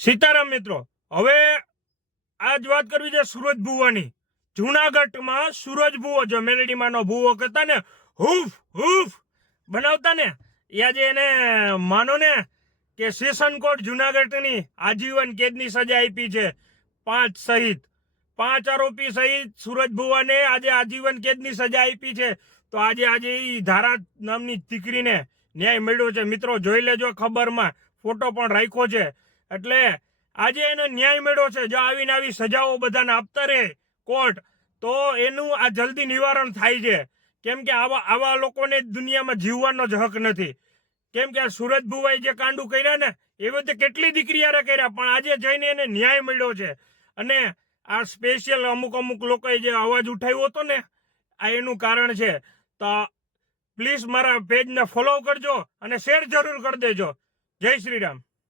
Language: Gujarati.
સીતારામ મિત્રો, હવે આજ વાત કરવી છે સુરજ ભુવાની. જુનાગઢમાં સુરજ ભુવો, જો મેલડીમાંનો ભુવો કરતા ને, હુફ હુફ બનાવતા ને, એ આજે એને માનો ને કે સેશન કોર્ટ જુનાગઢની આજીવન કેદની સજા આપી છે. 5 સહિત 5 આરોપી સહિત સુરજ ભુવાને આજે આજીવન કેદની સજા આપી છે. તો આજે એ ધારા નામની દીકરીને ન્યાય મળ્યો છે. મિત્રો જોઈ લેજો, ખબરમાં ફોટો પણ રાખ્યો છે. એટલે આજે એને ન્યાય મળ્યો છે. જો આવીને આવી સજાઓ બધાને આપતા રહે કોર્ટ, તો એનું આ જલ્દી નિવારણ થાય છે. કેમ કે આવા લોકોને દુનિયામાં જીવવાનો જ હક નથી. કેમ કે આ સુરજ ભુવાએ જે કાંડું કર્યા ને, એ બધે કેટલી દીકરીયારે કર્યા, પણ આજે જઈને એને ન્યાય મળ્યો છે. અને આ સ્પેશિયલ અમુક લોકોએ જે અવાજ ઉઠાવ્યો હતો ને, આ એનું કારણ છે. તો પ્લીઝ મારા પેજને ફોલો કરજો અને શેર જરૂર કરી દેજો. જય શ્રી રામ.